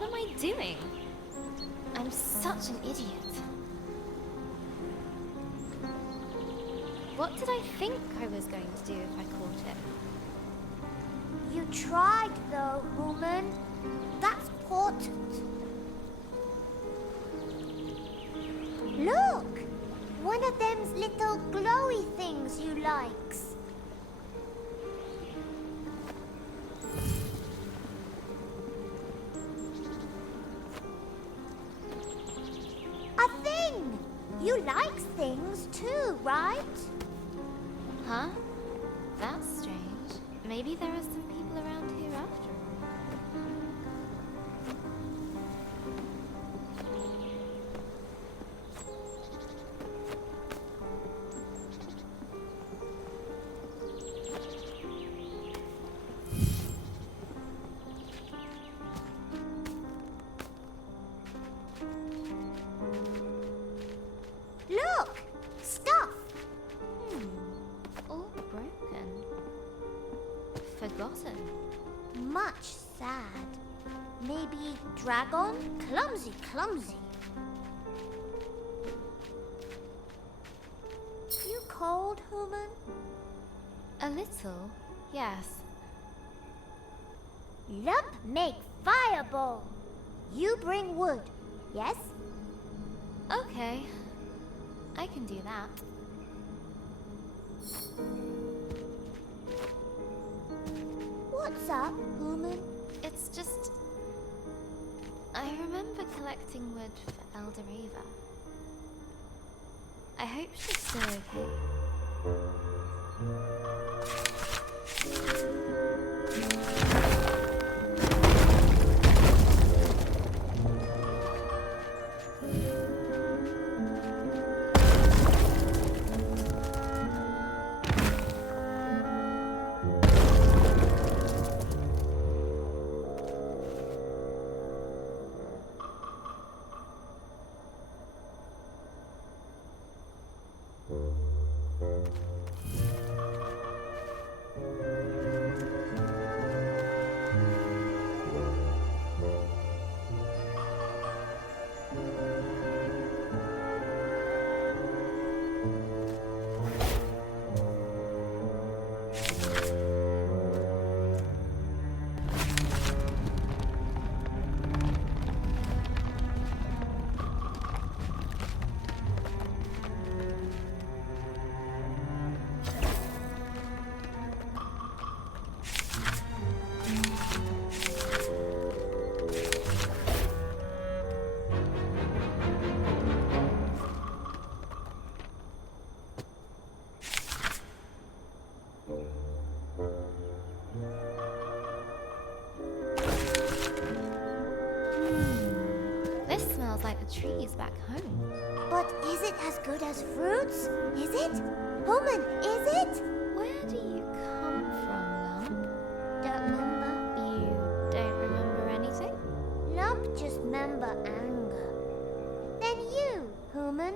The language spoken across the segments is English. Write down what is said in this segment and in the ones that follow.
What am I doing? I'm such an idiot. What did I think I was going to do if I caught it? You tried though, woman. That's important. Look! One of them's little glowy things you likes. A thing! You likes things too, right? Huh? That's strange. Maybe there are some people around here after all. Look! Stuff! All broken. Forgotten. Much sad. Maybe dragon? Clumsy, clumsy. You cold, human? A little, yes. Lump make fireball. You bring wood, yes? Okay. I can do that. What's up, human? It's just... I remember collecting wood for Elder Eva. I hope she's still okay. This smells like the trees back home. But is it as good as fruits? Is it? Human, is it? Where do you come from, Lump? Don't remember. You don't remember anything? Lump just remember anger. Then you, human.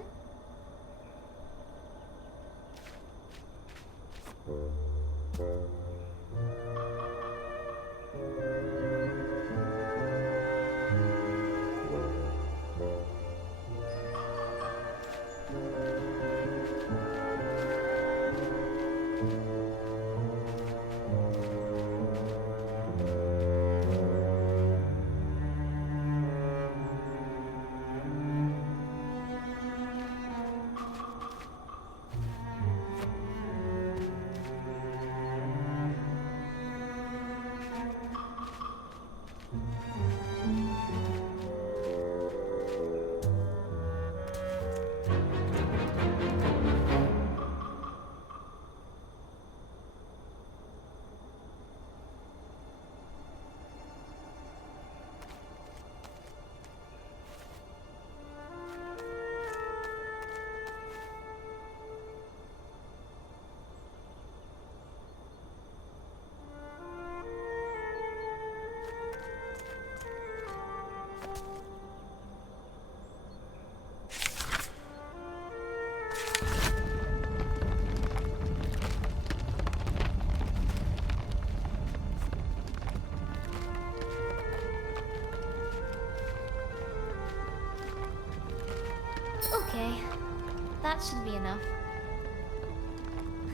That should be enough.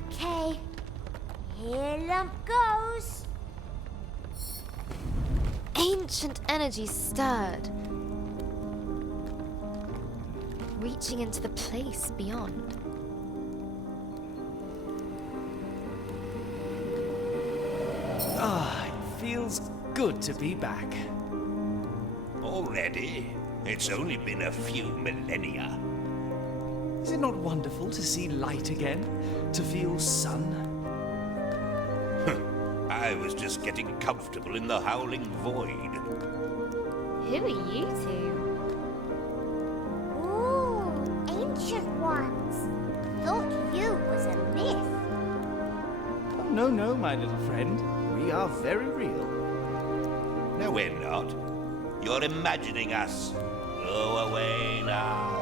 Okay. Here Lump goes. Ancient energy stirred, reaching into the place beyond. Ah, it feels good to be back. Already? It's only been a few millennia. Is it not wonderful to see light again? To feel sun? I was just getting comfortable in the howling void. Who are you two? Ooh, ancient ones. Thought you was a myth. Oh, no, no, my little friend. We are very real. No, we're not. You're imagining us. Go away now.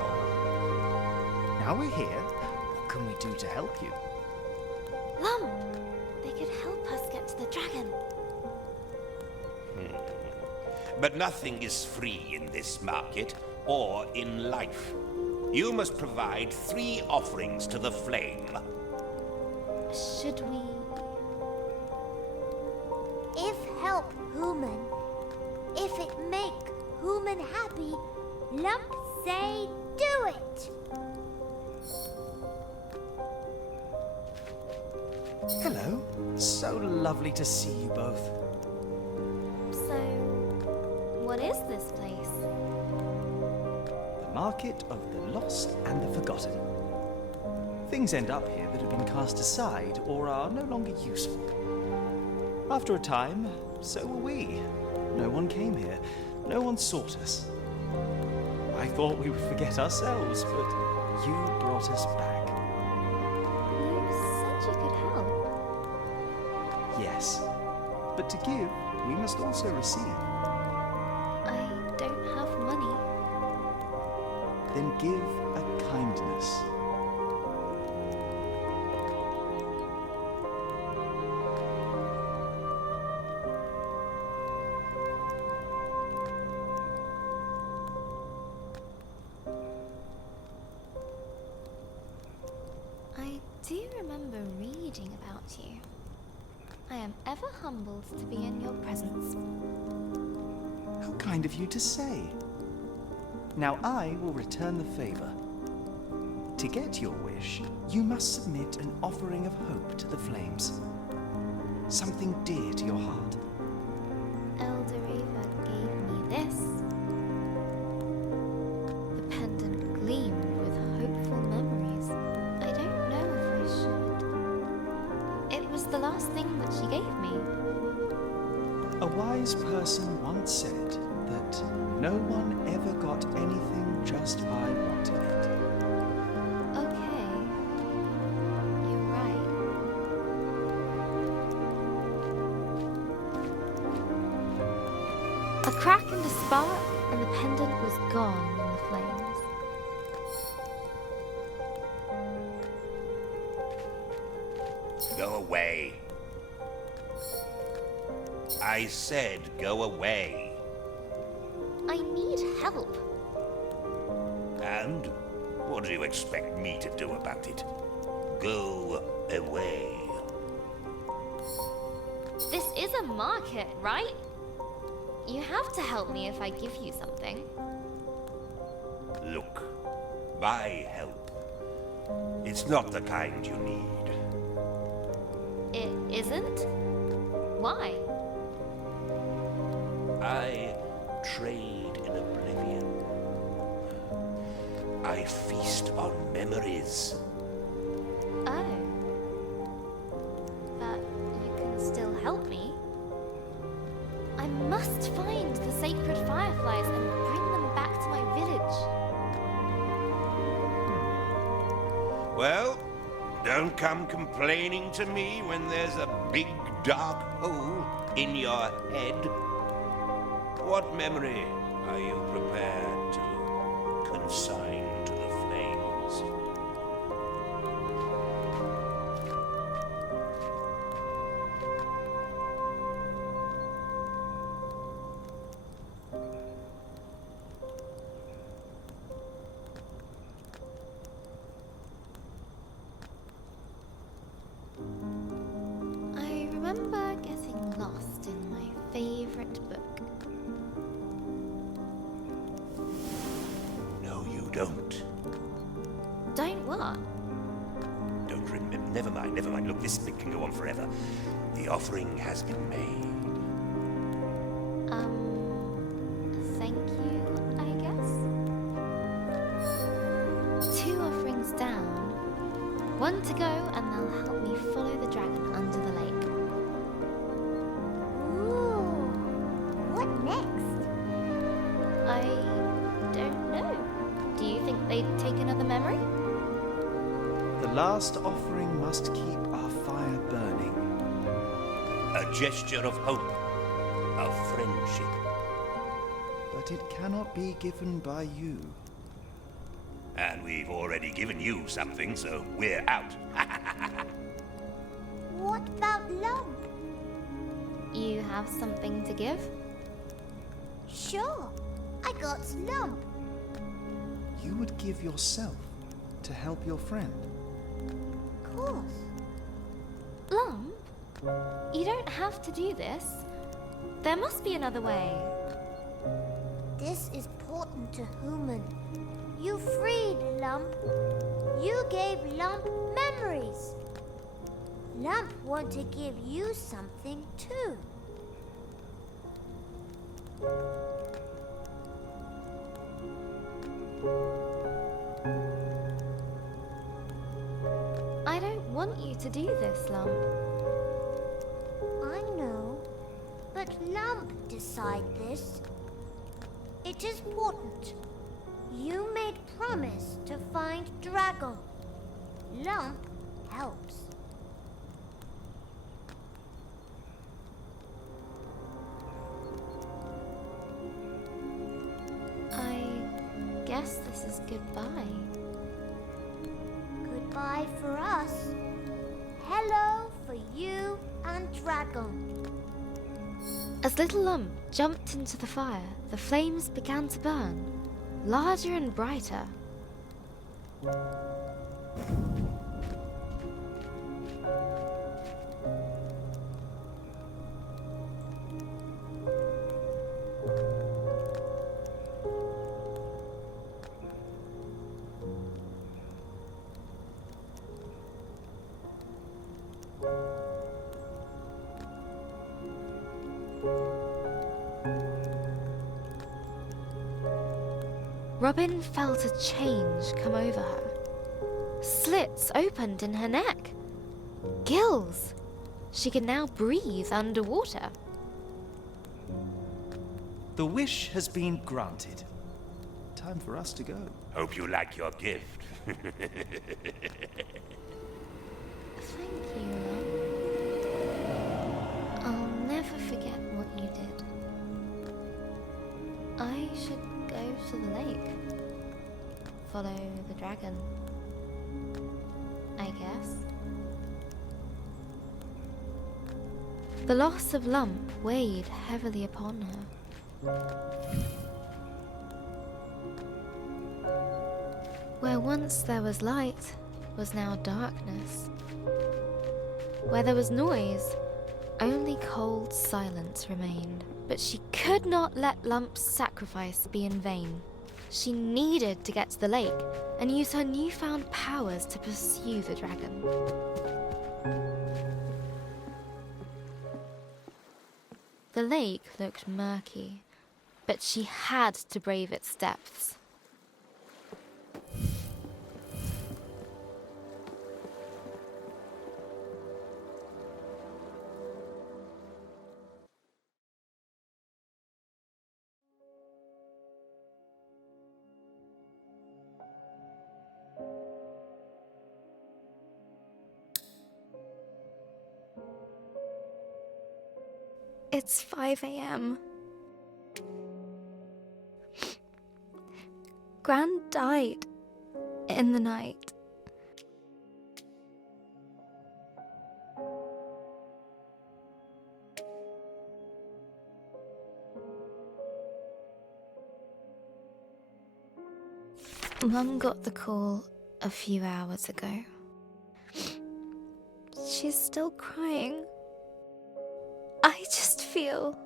Now we're here. What can we do to help you? Lump! They could help us get to the dragon. But nothing is free in this market or in life. You must provide 3 offerings to the flame. Should we? If help human, if it make human happy, Lump say do it. Hello. So lovely to see you both. So, what is this place? The market of the lost and the forgotten. Things end up here that have been cast aside or are no longer useful. After a time, so were we. No one came here. No one sought us. I thought we would forget ourselves, but you brought us back. You said you could help. Yes. But to give, we must also receive. I don't have money. Then give a kindness. I do remember reading about you. I am ever humbled to be in your presence. How kind of you to say. Now I will return the favor. To get your wish, you must submit an offering of hope to the flames. Something dear to your heart. Elder Eva gave me this. The pendant gleamed with hopeful memories. I don't know if I should. It was the last thing that she gave me. A wise person once said that no one ever got anything just by wanting it. Okay. You're right. A crack and a spark, and the pendant was gone in the flames. Go away. I said go away. I need help. And what do you expect me to do about it? Go away. This is a market, right? You have to help me if I give you something. Look, my help. It's not the kind you need. It isn't? Why? I trade in oblivion. I feast on memories. Oh. But you can still help me. I must find the sacred fireflies and bring them back to my village. Well, don't come complaining to me when there's a big dark hole in your head. What memory are you prepared to consign to the flames? don't. Don't what? Don't remember. Never mind, never mind. Look, this bit can go on forever. The offering has been made. Thank you, I guess? 2 offerings down. 1 to go, and they'll help me follow the dragon under the lake. Ooh. What next? I don't know. Do you think they'd take another memory? The last offering must keep our fire burning. A gesture of hope, of friendship. But it cannot be given by you. And we've already given you something, so we're out. What about Lump? You have something to give? Sure. I got Lump. You would give yourself to help your friend. Of course. Lump? You don't have to do this. There must be another way. This is important to Human. You freed Lump. You gave Lump memories. Lump want to give you something too. I don't want you to do this, Lump. I know, but Lump decide this. It is important. You made promise to find Dragon. Lump helps. I guess this is goodbye. Goodbye for us. Hello for you and Dragon. As little Lump jumped into the fire, the flames began to burn, larger and brighter. Robin felt a change come over her. Slits opened in her neck. Gills. She could now breathe underwater. The wish has been granted. Time for us to go. Hope you like your gift. Thank you, Lump. I'll never forget what you did. I should go to the lake. Follow the dragon. I guess. The loss of Lump weighed heavily upon her. Where once there was light was now darkness. Where there was noise, only cold silence remained. But she could not let Lump's sacrifice be in vain. She needed to get to the lake and use her newfound powers to pursue the dragon. The lake looked murky, but she had to brave its depths. It's 5 a.m. Gran died in the night. Mum got the call a few hours ago. She's still crying. I just feel...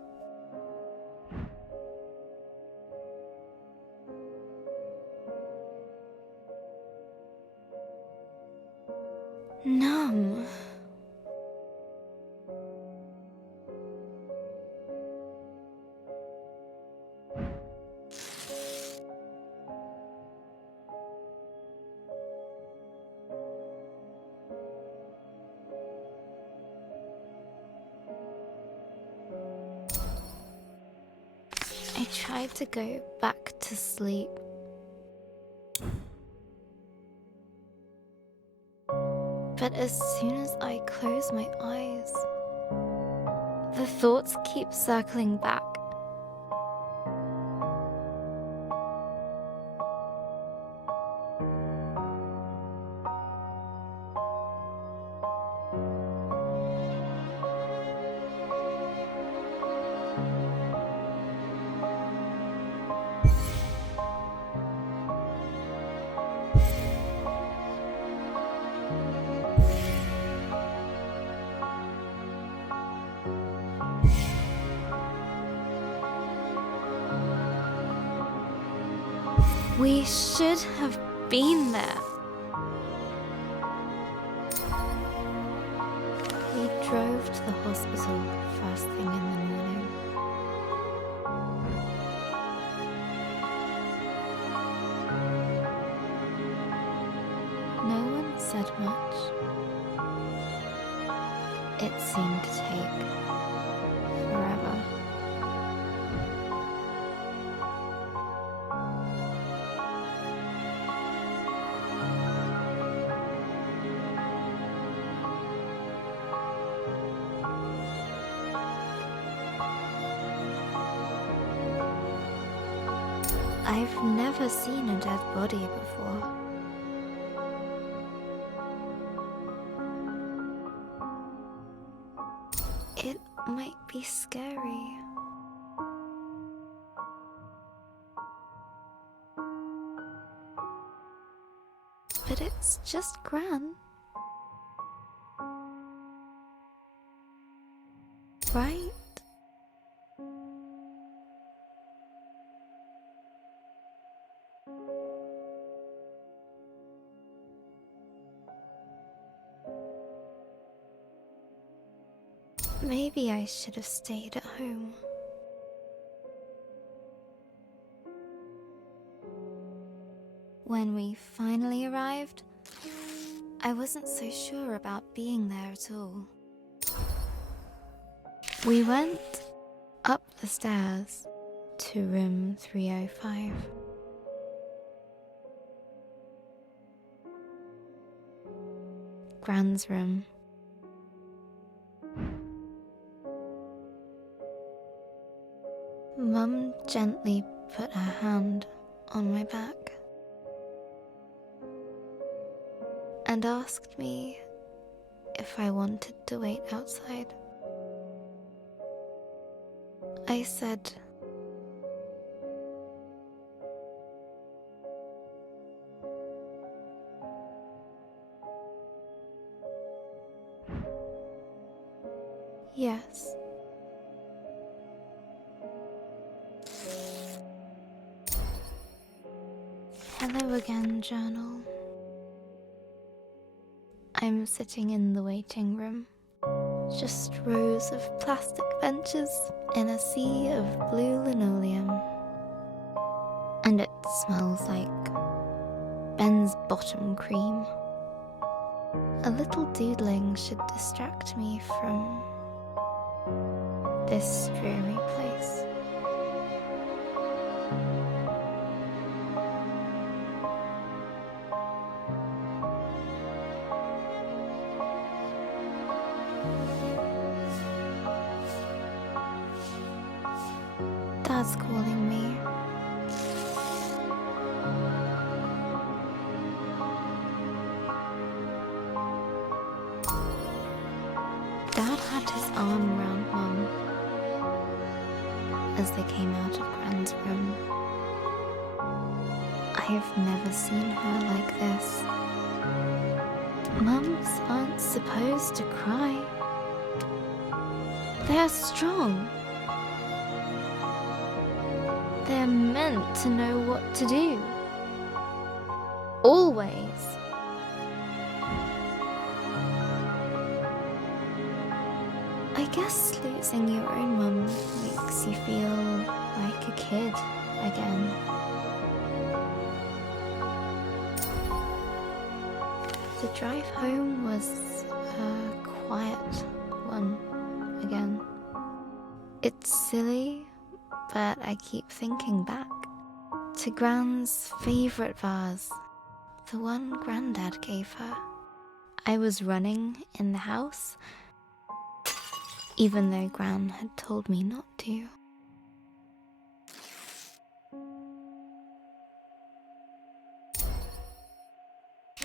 I tried to go back to sleep. But as soon as I close my eyes, the thoughts keep circling back. We should have been there. We drove to the hospital first thing in the morning. No one said much. It seemed to take forever. I've never seen a dead body before. It might be scary. But it's just Gran. Right? Maybe I should have stayed at home. When we finally arrived, I wasn't so sure about being there at all. We went up the stairs to room 305. Gran's room. Mum gently put her hand on my back and asked me if I wanted to wait outside. I said, yes. Hello again, journal. I'm sitting in the waiting room. Just rows of plastic benches in a sea of blue linoleum. And it smells like Ben's bottom cream. A little doodling should distract me from this dreary place. Dad's calling me. Dad had his arm around Mum as they came out of Gran's room. I've never seen her like this. Mums aren't supposed to cry. They're strong. They're meant to know what to do. Always. I guess losing your own mum makes you feel like a kid again. The drive home was a quiet one again. It's silly, but I keep thinking back to Gran's favourite vase, the one Grandad gave her. I was running in the house, even though Gran had told me not to.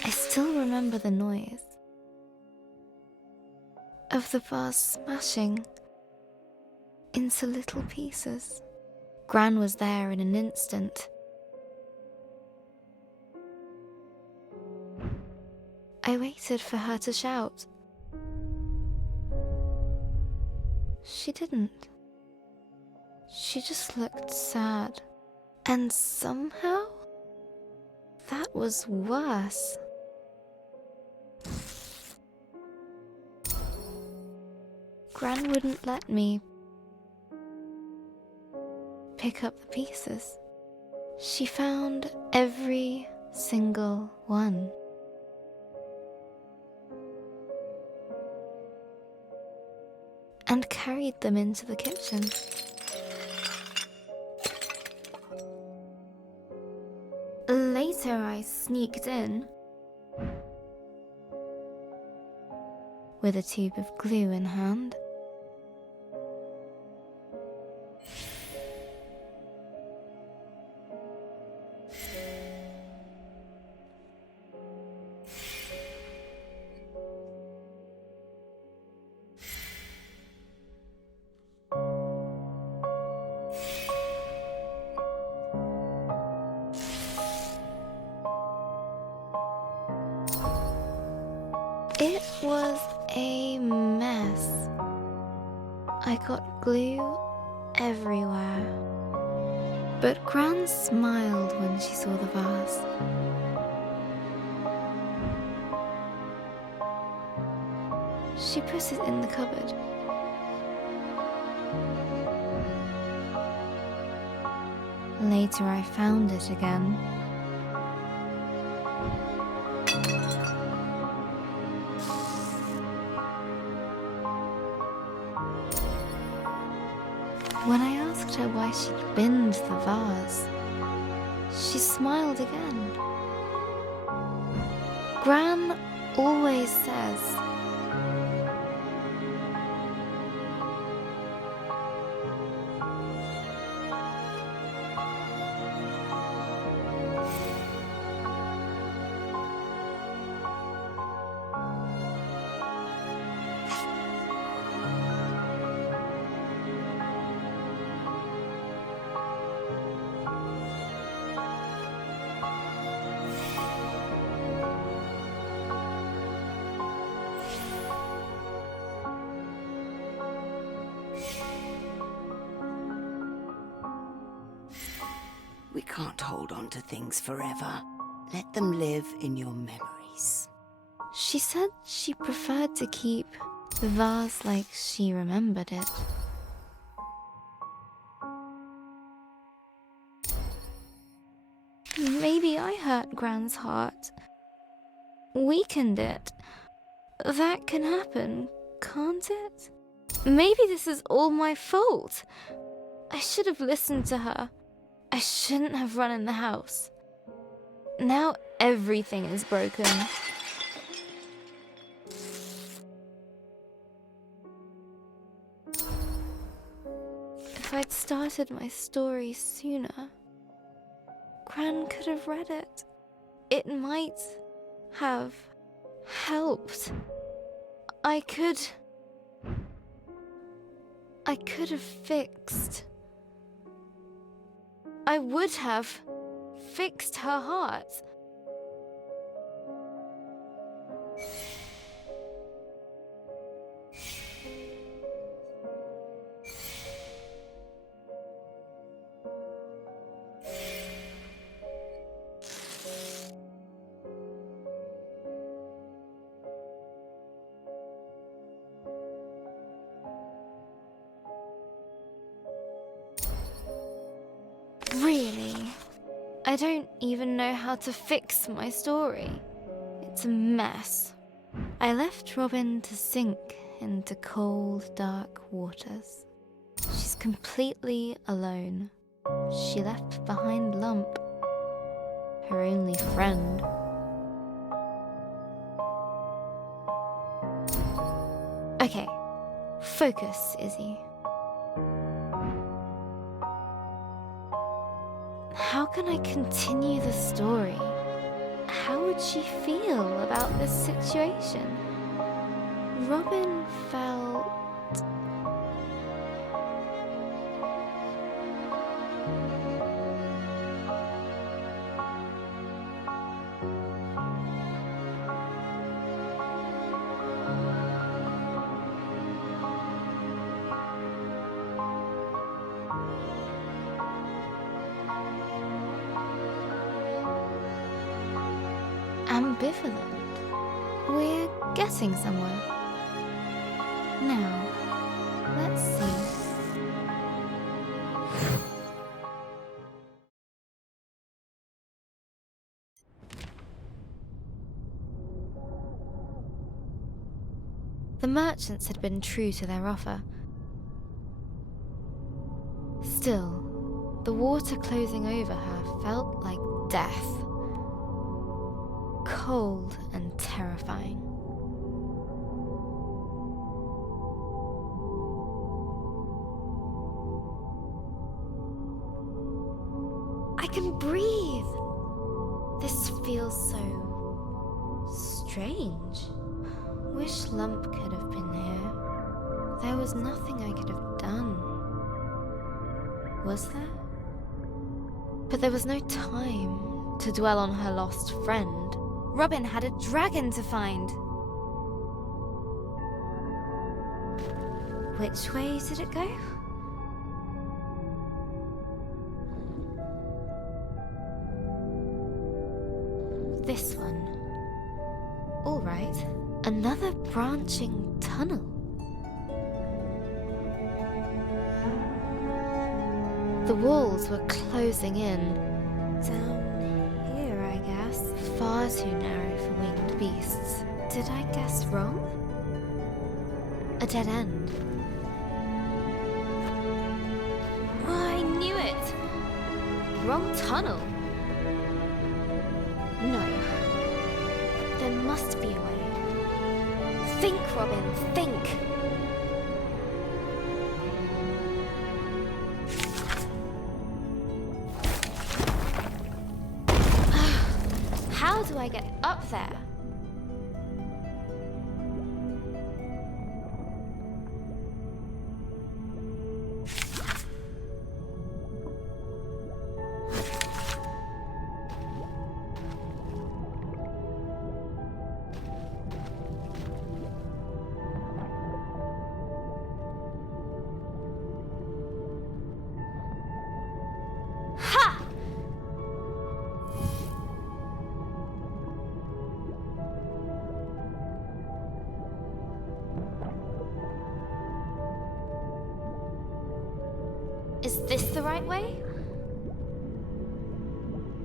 I still remember the noise of the vase smashing into little pieces. Gran was there in an instant. I waited for her to shout. She didn't. She just looked sad. And somehow, that was worse. Gran wouldn't let me pick up the pieces. She found every single one. And carried them into the kitchen. Later I sneaked in with a tube of glue in hand. It was a mess. I got glue everywhere. But Gran smiled when she saw the vase. She put it in the cupboard. Later I found it again. When I asked her why she'd binned the vase, she smiled again. Gran always says, We can't hold on to things forever. Let them live in your memories. she said she preferred to keep the vase like she remembered it. Maybe I hurt Gran's heart. Weakened it. That can happen, can't it? Maybe this is all my fault. I should have listened to her. I shouldn't have run in the house. Now everything is broken. If I'd started my story sooner, Gran could have read it. It might have helped. I could have fixed. I would have fixed her heart. Really? I don't even know how to fix my story. It's a mess. I left Robin to sink into cold, dark waters. She's completely alone. She left behind Lump, her only friend. Okay, focus, Izzy. How can I continue the story? How would she feel about this situation? Robin felt... ambivalent. We're getting somewhere. Now, let's see. The merchants had been true to their offer. Still, the water closing over her felt like death. Cold and terrifying. I can breathe. This feels so strange. Wish Lump could have been here. There was nothing I could have done. Was there? But there was no time to dwell on her lost friend. Robin had a dragon to find. Which way did it go? This one. All right. Another branching tunnel. The walls were closing in. Down here, I guess. Far too narrow for winged beasts. Did I guess wrong? A dead end. Oh, I knew it! Wrong tunnel. No. There must be a way. Think, Robin, think! How do I get up there? Ha! Is this the right way?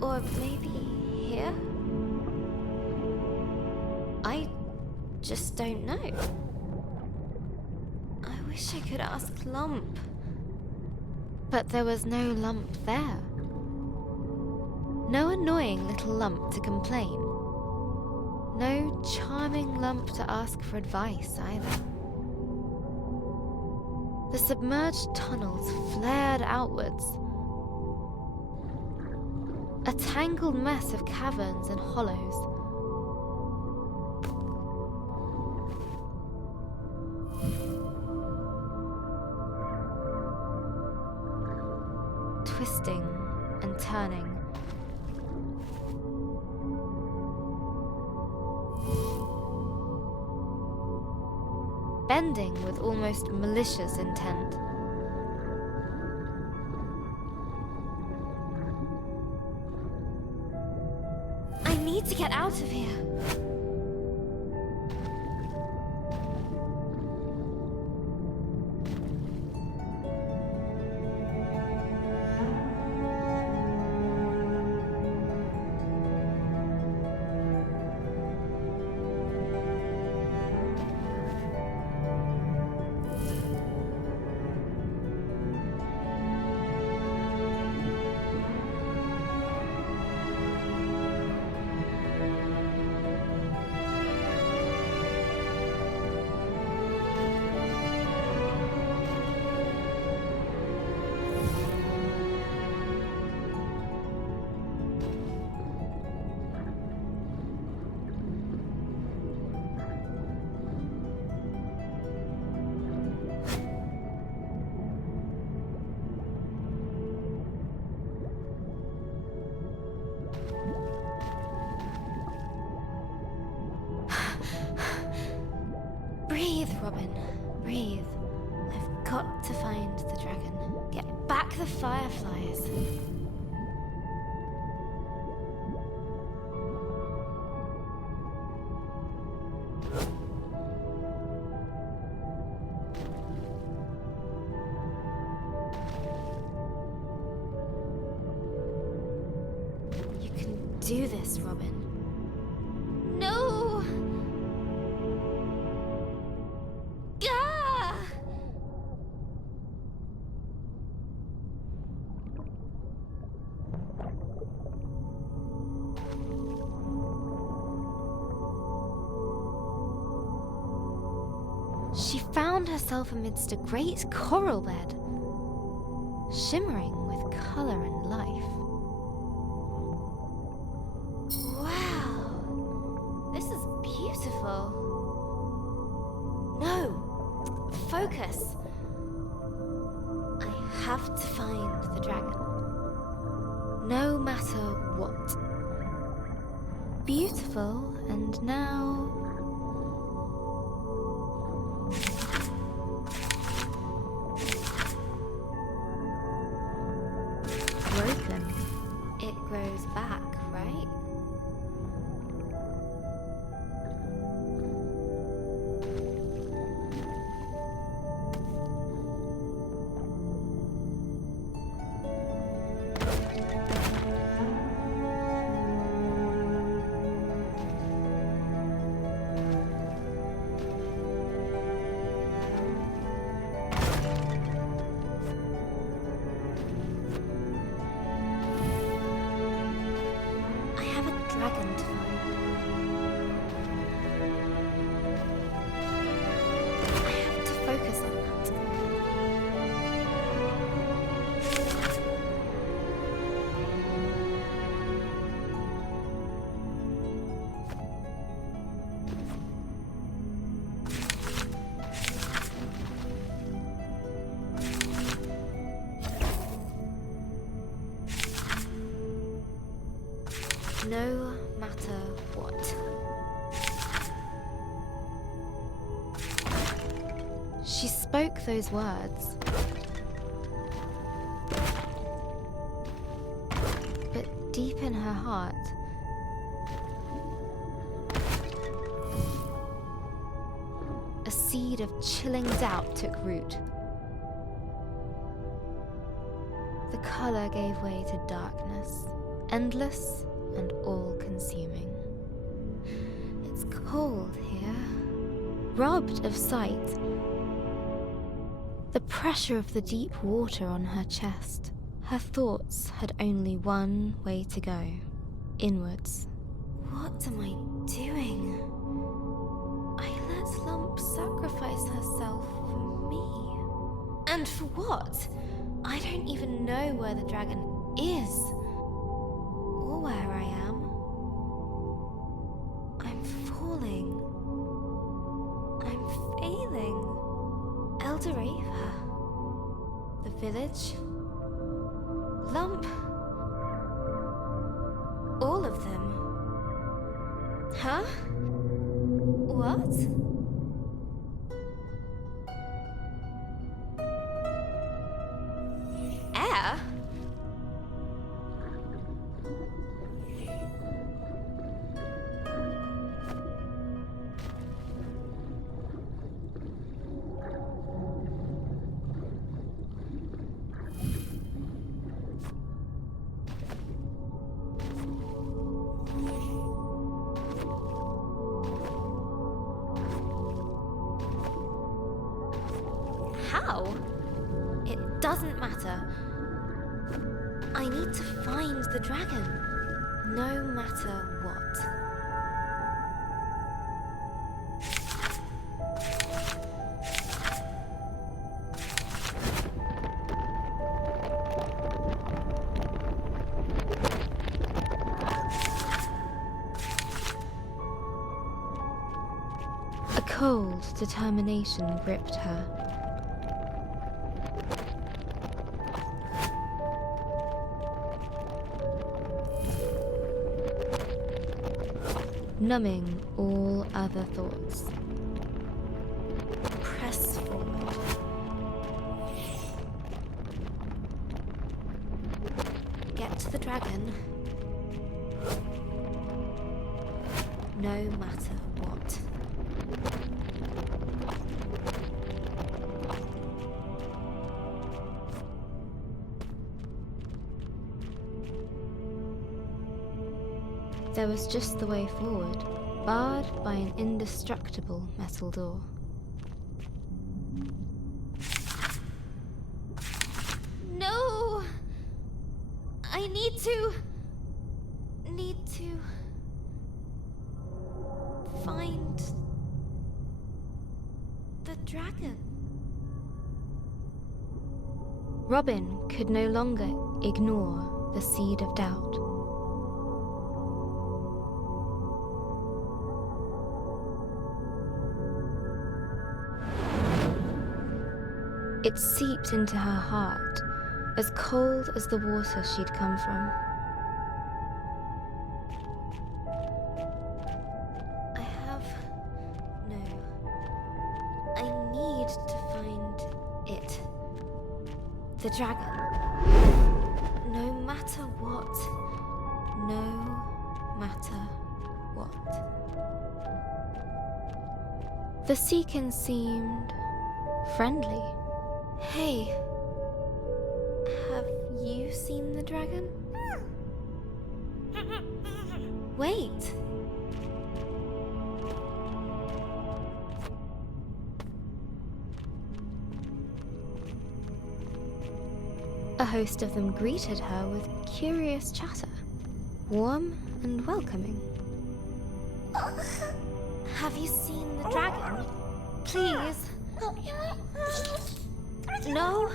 Or maybe here? I just don't know. I wish I could ask Lump. But there was no Lump there. No annoying little Lump to complain. No charming Lump to ask for advice either. The submerged tunnels flared outwards. A tangled mess of caverns and hollows. Twisting and turning. Bending with almost malicious intent. I need to get out of here. Robin. Breathe. I've got to find the dragon. Get back the fireflies. You can do this, Robin. No! Ah! She found herself amidst a great coral bed, shimmering with color and life. Wow, this is beautiful. No, focus. I have to find the dragon, no matter what. Beautiful, and now broken. It grows back, right? I have a dragon to find. I have to focus on that. No matter what. She spoke those words. But deep in her heart, a seed of chilling doubt took root. The color gave way to darkness, endless and all-consuming. It's cold here, robbed of sight. The pressure of the deep water on her chest. Her thoughts had only one way to go, inwards. What am I doing? I let Lump sacrifice herself for me. And for what? I don't even know where the dragon is. Or where I am. I'm falling. I'm failing. Eldoreva. The village. Lump. All of them. Huh? What? Air? How? It doesn't matter. I need to find the dragon, no matter what. A cold determination gripped her. Numbing all other thoughts. get to the dragon, no matter what. There was just the way forward, barred by an indestructible metal door. No! I need to find the dragon. Robin could no longer ignore the seed of doubt. It seeped into her heart, as cold as the water she'd come from. I need to find it. The dragon. No matter what. No matter what. The Seekin seemed friendly. Hey, have you seen the dragon? Wait. A host of them greeted her with curious chatter, warm and welcoming. Have you seen the dragon? Please. No?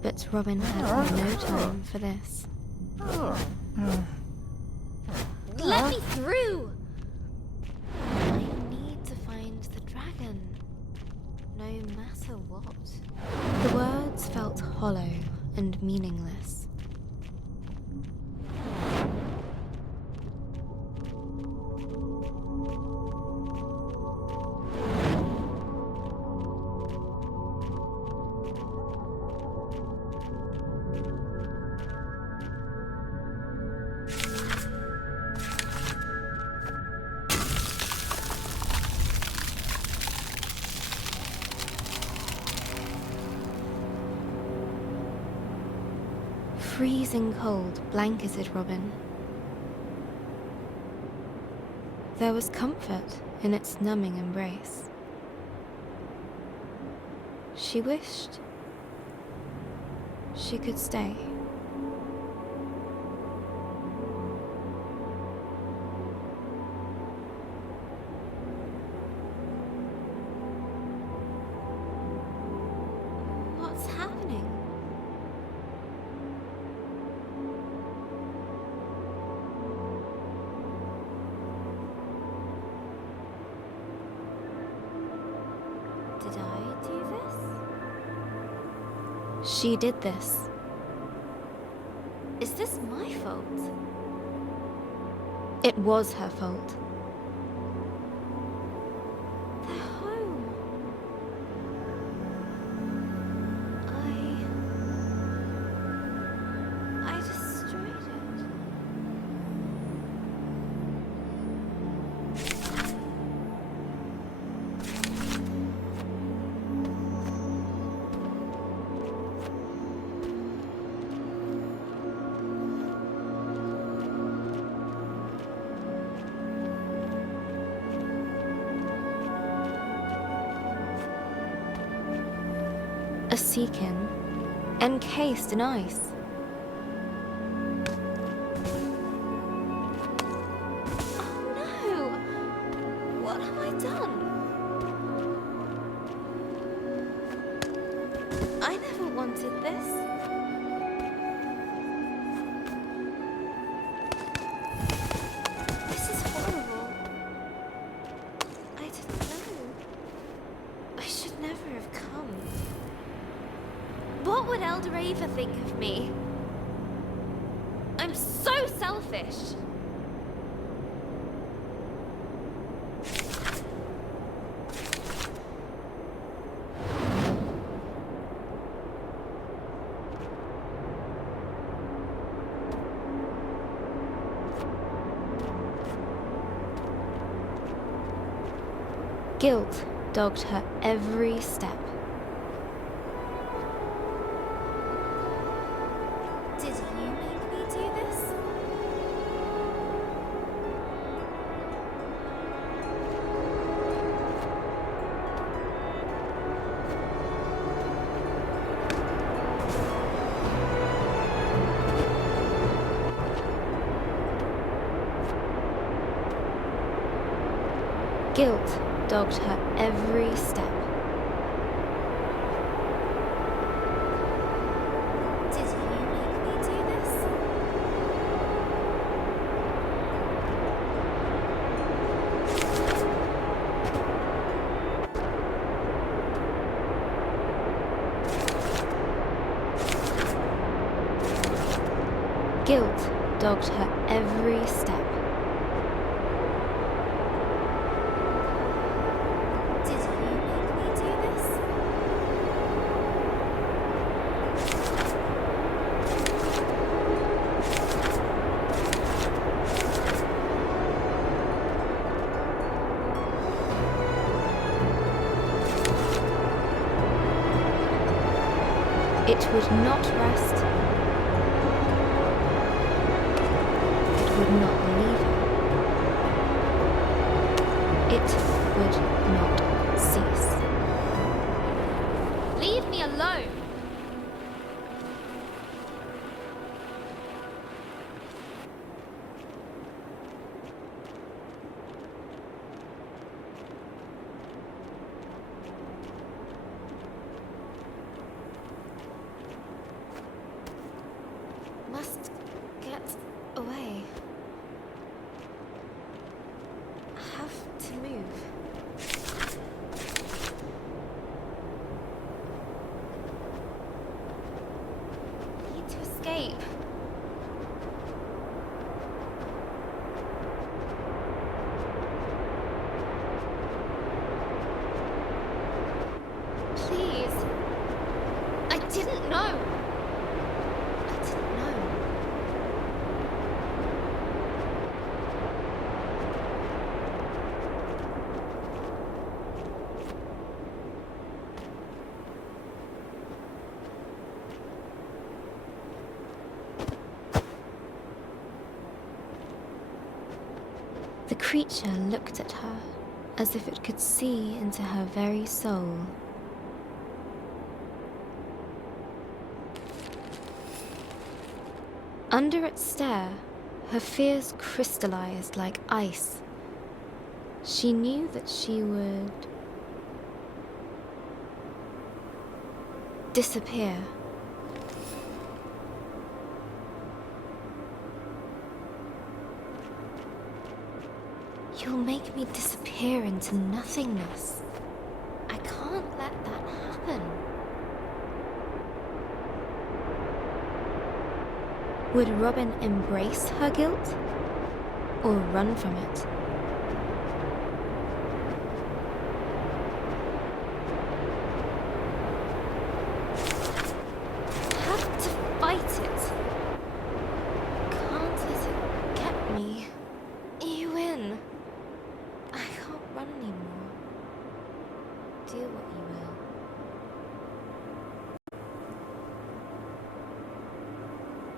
But Robin had no time for this. Let me through! I need to find the dragon, no matter what. The words felt hollow and meaningless. Freezing cold blanketed Robin. There was comfort in its numbing embrace. She wished she could stay. What's happening? She did this. Is this my fault? It was her fault. Their home. I destroyed it. A seekin, encased in ice. Oh no! What have I done? I never wanted this. This is horrible. I didn't know. I should never have come. What would Elder Ava think of me? I'm so selfish. Guilt dogged her every step. Did you make me do this? Guilt dogged her every step. Did you make me do this? Guilt dogged her every step. Did you make me do this? It would not rest. It would not leave her. It would not cease. Leave me alone! Must get away. Have to move. Need to escape. Please. I didn't know. I didn't know. The creature looked at her as if it could see into her very soul. Under its stare, her fears crystallized like ice. She knew that she would disappear. You'll make me disappear into nothingness. I can't let that happen. Would Robin embrace her guilt or run from it? Have to fight it. Can't let it get me. You win. I can't run anymore. Do what you will.